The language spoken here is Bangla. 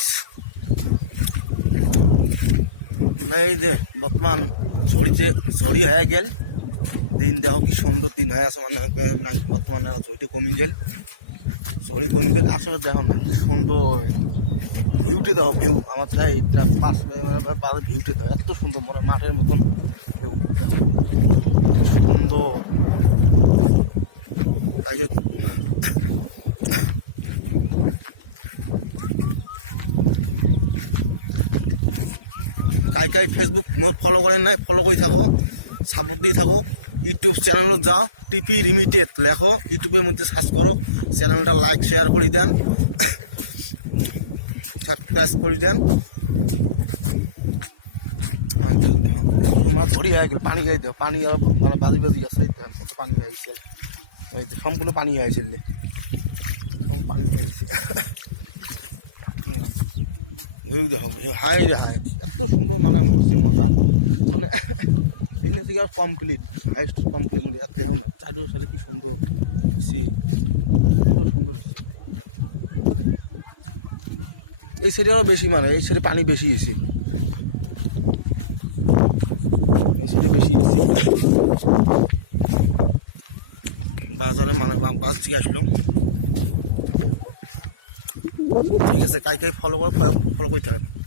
গাইস এই যে বর্তমান ছড়ি হয়ে গেল দিন দেখো কি সুন্দর দিন হয়ে আছে মানে বর্তমানে ছড়িটা কমে গেল ছড়ি কমে গেল আসলে দেখো না কি সুন্দর ভিউটি দাও ভিউ আমার চাই এটা 5 মিনিট ভিউটি দাও এত সুন্দর মনে মাঠের মতন সুন্দর কাই ফেসবুক ফলো করেন নাই ফলো করে থাকো সাপোর্ট দিয়ে থাকো ইউটিউব চ্যানেলে যাও টিপি লিমিটেড লেখো ইউটিউবের মধ্যে সার্চ করো চ্যানেলটা লাইক শেয়ার করে দেন সাবস্ক্রাইব করে দেন মাছ ধরি হয়ে গেল পানি গাই দাও পানি মানে বাজি বাজি আছে পানি হয়ে গেছে সম্পূর্ণ পানি হয়েছে পানি হয়েছে হাই রে হাই এত সুন্দর মানে মজা মানে এখানে থেকে কমপ্লিট হাইস্ট কমপ্লিট চারো সালে কি সুন্দর এই সাইডে আরো বেশি মানে এই সাইডে পানি বেশি এসে বাজারে মানে বাস থেকে আসলাম ঠিক আছে কাই ফলো করে থাকেন